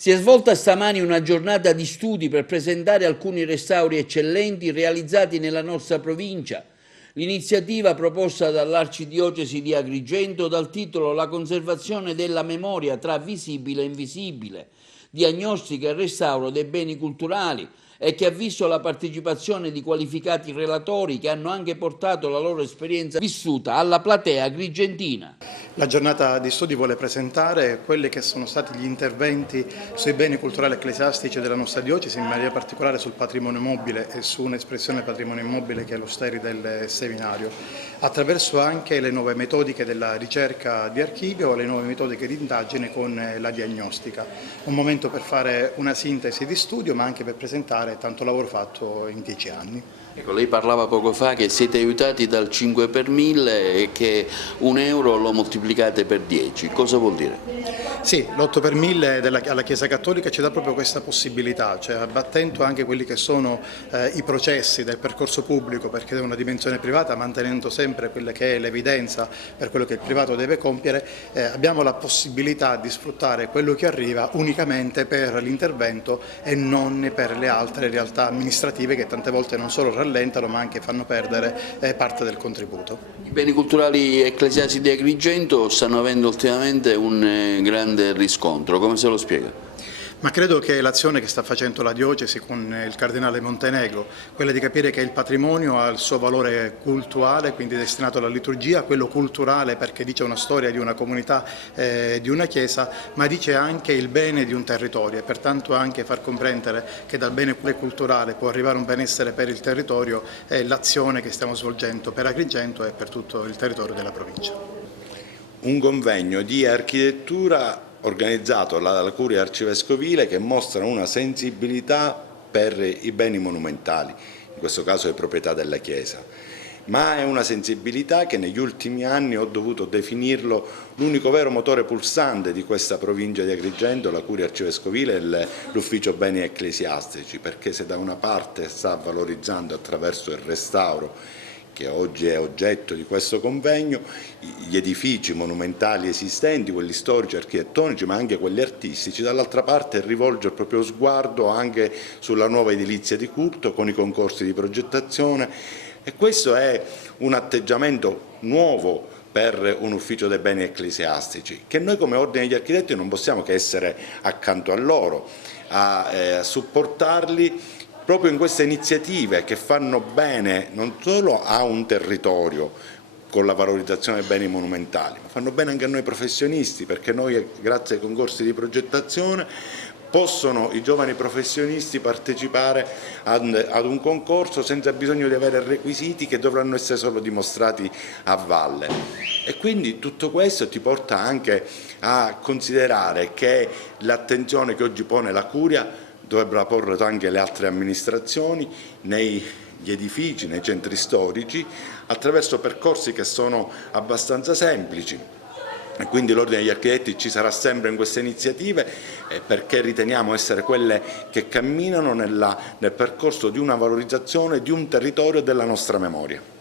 Si è svolta stamani una giornata di studi per presentare alcuni restauri eccellenti realizzati nella nostra provincia. L'iniziativa proposta dall'Arcidiocesi di Agrigento dal titolo La conservazione della memoria tra visibile e invisibile, diagnostica e restauro dei beni culturali, e che ha visto la partecipazione di qualificati relatori che hanno anche portato la loro esperienza vissuta alla platea agrigentina. La giornata di studi vuole presentare quelli che sono stati gli interventi sui beni culturali ecclesiastici della nostra diocesi, in maniera particolare sul patrimonio immobile e su un'espressione del patrimonio immobile che è lo steri del seminario, attraverso anche le nuove metodiche della ricerca di archivio e le nuove metodiche di indagine con la diagnostica. Un momento per fare una sintesi di studio, ma anche per presentare tanto lavoro fatto in 10 anni. Ecco, lei parlava poco fa che siete aiutati dal 5 per 1000 e che €1 lo moltiplicate per 10. Cosa vuol dire? Sì, l'8 per 1000 alla Chiesa Cattolica ci dà proprio questa possibilità, cioè abbattendo anche quelli che sono i processi del percorso pubblico, perché è una dimensione privata, mantenendo sempre quella che è l'evidenza per quello che il privato deve compiere, abbiamo la possibilità di sfruttare quello che arriva unicamente per l'intervento e non per le altre realtà amministrative che tante volte non solo rallentano ma anche fanno perdere parte del contributo. I beni culturali ecclesiastici di Agrigento stanno avendo ultimamente un grande riscontro, come se lo spiega? Ma credo che l'azione che sta facendo la Diocesi con il Cardinale Montenegro, quella di capire che il patrimonio ha il suo valore cultuale, quindi destinato alla liturgia, quello culturale perché dice una storia di una comunità, di una Chiesa, ma dice anche il bene di un territorio e pertanto anche far comprendere che dal bene culturale può arrivare un benessere per il territorio è l'azione che stiamo svolgendo per Agrigento e per tutto il territorio della provincia. Un convegno di architettura organizzato dalla Curia Arcivescovile che mostra una sensibilità per i beni monumentali, in questo caso è proprietà della Chiesa, ma è una sensibilità che negli ultimi anni ho dovuto definirlo l'unico vero motore pulsante di questa provincia di Agrigento, la Curia Arcivescovile e l'Ufficio Beni Ecclesiastici, perché se da una parte sta valorizzando attraverso il restauro, che oggi è oggetto di questo convegno, gli edifici monumentali esistenti, quelli storici, architettonici, ma anche quelli artistici, dall'altra parte rivolge il proprio sguardo anche sulla nuova edilizia di culto con i concorsi di progettazione e questo è un atteggiamento nuovo per un ufficio dei beni ecclesiastici, che noi come Ordine degli Architetti non possiamo che essere accanto a loro, a supportarli proprio in queste iniziative che fanno bene non solo a un territorio con la valorizzazione dei beni monumentali, ma fanno bene anche a noi professionisti, perché noi grazie ai concorsi di progettazione possono i giovani professionisti partecipare ad un concorso senza bisogno di avere requisiti che dovranno essere solo dimostrati a valle. E quindi tutto questo ti porta anche a considerare che l'attenzione che oggi pone la Curia dovrebbero porre anche le altre amministrazioni negli edifici, nei centri storici, attraverso percorsi che sono abbastanza semplici. E quindi l'Ordine degli Architetti ci sarà sempre in queste iniziative perché riteniamo essere quelle che camminano nel percorso di una valorizzazione di un territorio e della nostra memoria.